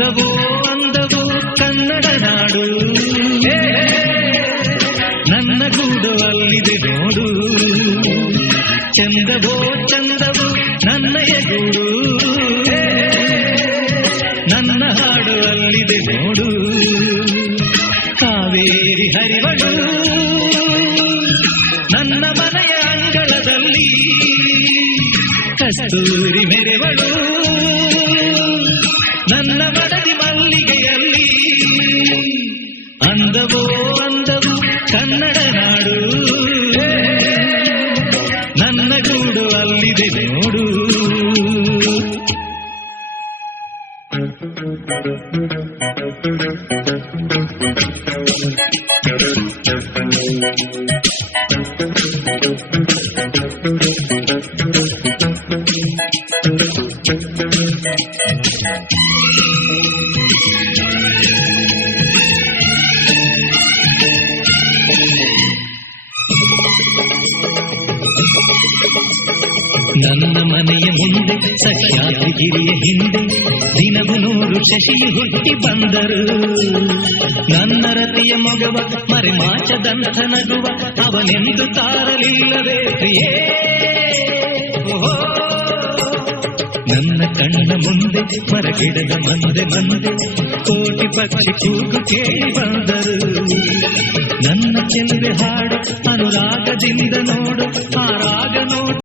ಅಂದವೋ ಅಂದವೋ ಕನ್ನಡ ನಾಡು, ನನ್ನ ಗೂಡು ಅಲ್ಲಿದೆ ನೋಡು. ಚಂದವೋ ಚಂದವೋ ನನ್ನಯ ಗೂಡು, ನನ್ನ ಹಾಡು ಅಲ್ಲಿದೆ ನೋಡು. ಕಾವೇರಿ ಹರಿವಳು ನನ್ನ ಮನೆಯ ಅಂಗಳದಲ್ಲಿ, ಕಸ್ತೂರಿ ಮೆರೆವಳು ನನ್ನ ಮಡದಿ ಮಲ್ಲಿಗೆಯಲ್ಲಿ. ಅಂದವೋ ಅಂದವು ಕನ್ನಡ ನಾಡು, ನನ್ನ ಗೂಡು ಅಲ್ಲಿದೆ ನೋಡು. ನನ್ನ ಮನೆಯ ಮುಂದೆ ಸಹ್ಯಾದ್ರಿಗಿರಿಯ ಹಿಂದೆ ದಿನವು ನೂರು ಶಶಿಯು ಹುಟ್ಟಿ ಬಂದರು. ನನ್ನ ರತಿಯ ಮಗವ ಮರೆಮಾಚದಂಥ ನಗುವ ಅವನೆಂದು ತಾರಲಿಲ್ಲವೇ ಪ್ರಿಯೇ. ನನ್ನ ಕಣ್ಣ ಮುಂದೆ ಮರಗಿಡದ ಮಂದೆ ಮಂದೆ ಕೋಟಿ ಪಕ್ಷಿ ಕೂಗು ಕೇಳಿ ಬಂದರು. ನನ್ನ ಚೆಲುವೆ ಹಾಡು ಅನುರಾಗದಿಂದ ನೋಡು, ಆ ರಾಗ ನೋಡು.